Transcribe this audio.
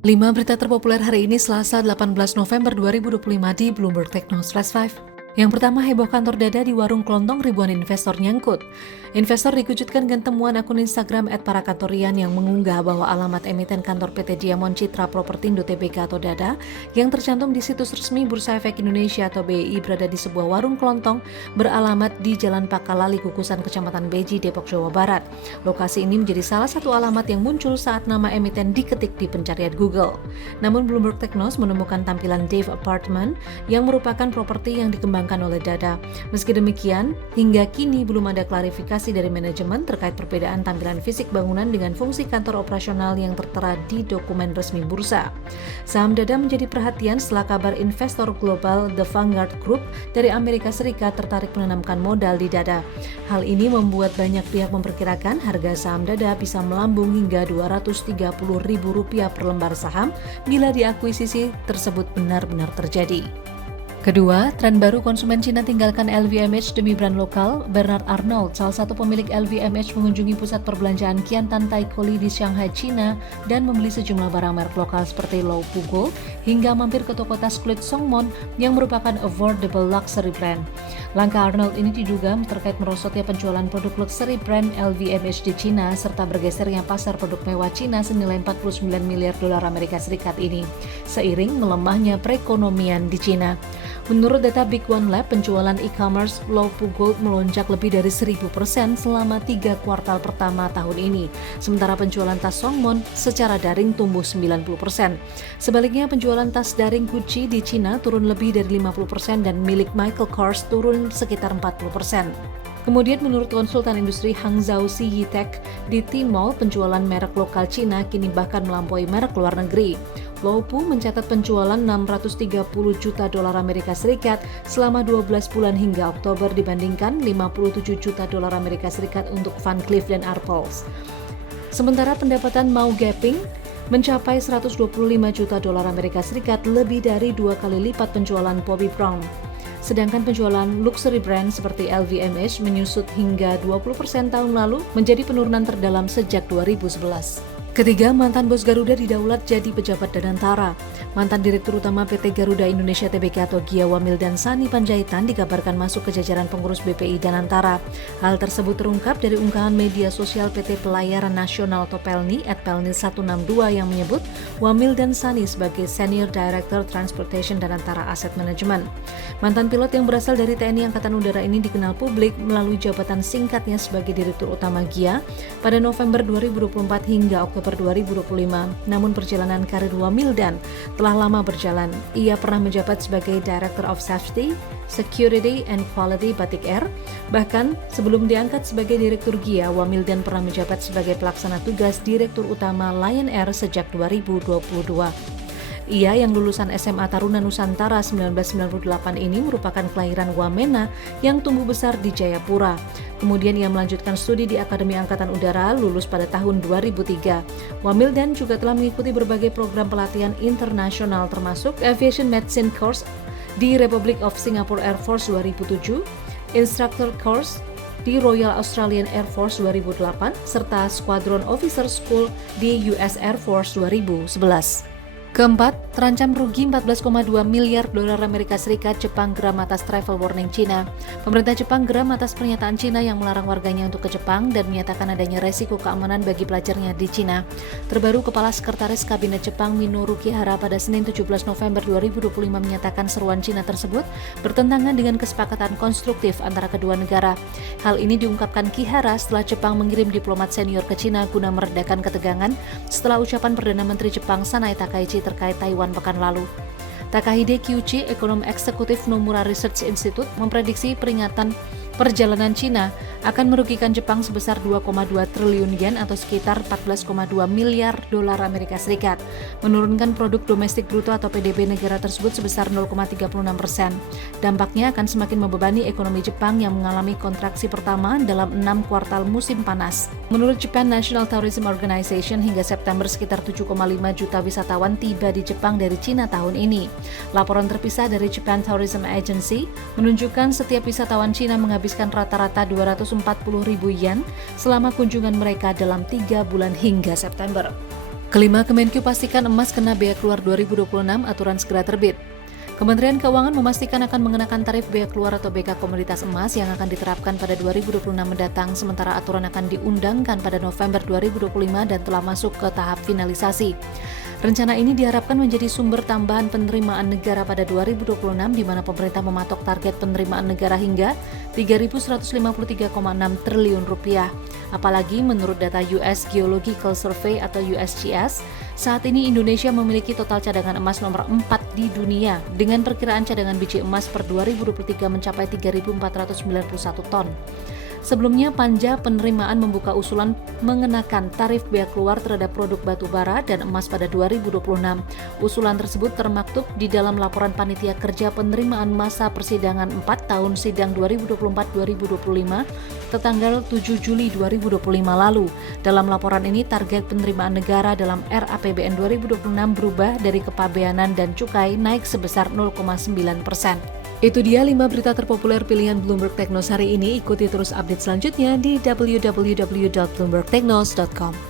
5 berita terpopuler hari ini Selasa 18 November 2025 di Bloomberg Techno Flash 5. Yang pertama, heboh kantor dada di warung kelontong, ribuan investor nyangkut. Investor dikejutkan dengan temuan akun Instagram @parakantorian yang mengunggah bahwa alamat emiten kantor PT Diamond Citra Propertindo Tbk atau Dada yang tercantum di situs resmi Bursa Efek Indonesia atau BEI berada di sebuah warung kelontong beralamat di Jalan Pakalali, Kukusan, Kecamatan Beji, Depok, Jawa Barat. Lokasi ini menjadi salah satu alamat yang muncul saat nama emiten diketik di pencarian Google. Namun Bloomberg Technos menemukan tampilan Dave Apartment yang merupakan properti yang dikembangkan oleh Dada. Meski demikian, hingga kini belum ada klarifikasi dari manajemen terkait perbedaan tampilan fisik bangunan dengan fungsi kantor operasional yang tertera di dokumen resmi bursa. Saham Dada menjadi perhatian setelah kabar investor global The Vanguard Group dari Amerika Serikat tertarik menanamkan modal di Dada. Hal ini membuat banyak pihak memperkirakan harga saham Dada bisa melambung hingga Rp230.000 per lembar saham bila diakuisisi tersebut benar-benar terjadi. Kedua, tren baru konsumen Cina tinggalkan LVMH demi brand lokal. Bernard Arnault, salah satu pemilik LVMH, mengunjungi pusat perbelanjaan Qiantan Taikoli di Shanghai, Cina dan membeli sejumlah barang merek lokal seperti Lou Pugo hingga mampir ke toko tas kulit Songmon yang merupakan affordable luxury brand. Langkah Arnault ini diduga terkait merosotnya penjualan produk luxury brand LVMH di Cina serta bergesernya pasar produk mewah Cina senilai 49 miliar dolar Amerika Serikat ini, seiring melemahnya perekonomian di Cina. Menurut data Big One Lab, penjualan e-commerce Lou Pugo melonjak lebih dari 1000% selama 3 kuartal pertama tahun ini. Sementara penjualan tas Songmon secara daring tumbuh 90%. Sebaliknya, penjualan tas daring Gucci di Cina turun lebih dari 50% dan milik Michael Kors turun sekitar 40%. Kemudian menurut konsultan industri Hangzhou Yitek, di Tmall penjualan merek lokal Cina kini bahkan melampaui merek luar negeri. Lou Pu mencatat penjualan 630 juta dolar Amerika Serikat selama 12 bulan hingga Oktober dibandingkan 57 juta dolar Amerika Serikat untuk Van Cleef & Arpels. Sementara pendapatan Mao Gaping mencapai 125 juta dolar Amerika Serikat, lebih dari 2 kali lipat penjualan Bobbi Brown. Sedangkan penjualan luxury brand seperti LVMH menyusut hingga 20% tahun lalu, menjadi penurunan terdalam sejak 2011. Ketiga, mantan bos Garuda didaulat jadi pejabat Danantara. Mantan Direktur Utama PT Garuda Indonesia Tbk atau Gia Wamil dan Sani Panjaitan dikabarkan masuk ke jajaran pengurus BPI Danantara. Hal tersebut terungkap dari unggahan media sosial PT Pelayaran Nasional atau Pelni @pelni162 yang menyebut Wamil dan Sani sebagai Senior Director Transportation Danantara Asset Management. Mantan pilot yang berasal dari TNI Angkatan Udara ini dikenal publik melalui jabatan singkatnya sebagai Direktur Utama Gia pada November 2024 hingga Oktober 2025. Namun perjalanan karir Wamildan telah lama berjalan. Ia pernah menjabat sebagai Director of Safety, Security and Quality Batik Air. Bahkan sebelum diangkat sebagai Direktur Gia, Wamildan pernah menjabat sebagai pelaksana tugas Direktur Utama Lion Air sejak 2022. Ia yang lulusan SMA Taruna Nusantara 1998 ini merupakan kelahiran Wamena yang tumbuh besar di Jayapura. Kemudian ia melanjutkan studi di Akademi Angkatan Udara, lulus pada tahun 2003. Wamildan juga telah mengikuti berbagai program pelatihan internasional termasuk Aviation Medicine Course di Republic of Singapore Air Force 2007, Instructor Course di Royal Australian Air Force 2008, serta Squadron Officer School di US Air Force 2011. Keempat, terancam rugi 14,2 miliar dolar Amerika Serikat Jepang geram atas travel warning Cina. Pemerintah Jepang geram atas pernyataan Cina yang melarang warganya untuk ke Jepang dan menyatakan adanya resiko keamanan bagi pelajarnya di Cina. Terbaru, Kepala Sekretaris Kabinet Jepang Minoru Kihara pada Senin 17 November 2025 menyatakan seruan Cina tersebut bertentangan dengan kesepakatan konstruktif antara kedua negara. Hal ini diungkapkan Kihara setelah Jepang mengirim diplomat senior ke Cina guna meredakan ketegangan setelah ucapan Perdana Menteri Jepang Sanae Takaichi terkait Taiwan pekan lalu. Takahide Kyuchi, ekonom eksekutif Nomura Research Institute, memprediksi peringatan perjalanan Cina akan merugikan Jepang sebesar 2,2 triliun yen atau sekitar 14,2 miliar dolar Amerika Serikat, menurunkan produk domestik bruto atau PDB negara tersebut sebesar 0,36%. Dampaknya akan semakin membebani ekonomi Jepang yang mengalami kontraksi pertama dalam 6 kuartal musim panas. Menurut Japan National Tourism Organization, hingga September sekitar 7,5 juta wisatawan tiba di Jepang dari Cina tahun ini. Laporan terpisah dari Japan Tourism Agency menunjukkan setiap wisatawan Cina menghabiskan rata-rata 240.000 yen selama kunjungan mereka dalam 3 bulan hingga September. Kelima, Kemenq pastikan emas kena bea keluar 2026, aturan segera terbit. Kementerian Keuangan memastikan akan mengenakan tarif bea keluar atau BK komoditas emas yang akan diterapkan pada 2026 mendatang, sementara aturan akan diundangkan pada November 2025 dan telah masuk ke tahap finalisasi. Rencana ini diharapkan menjadi sumber tambahan penerimaan negara pada 2026, di mana pemerintah mematok target penerimaan negara hingga 3.153,6 triliun rupiah. Apalagi menurut data US Geological Survey atau USGS, saat ini Indonesia memiliki total cadangan emas nomor 4 di dunia, dengan perkiraan cadangan biji emas per 2023 mencapai 3.491 ton. Sebelumnya, Panja Penerimaan membuka usulan mengenakan tarif bea keluar terhadap produk batu bara dan emas pada 2026. Usulan tersebut termaktub di dalam laporan Panitia Kerja Penerimaan Masa Persidangan 4 tahun sidang 2024-2025 tertanggal 7 Juli 2025 lalu. Dalam laporan ini, target penerimaan negara dalam RAPBN 2026 berubah dari kepabeanan dan cukai naik sebesar 0,9%. Itu dia 5 berita terpopuler pilihan Bloomberg Teknos hari ini. Ikuti terus update selanjutnya di www.bloombergteknos.com.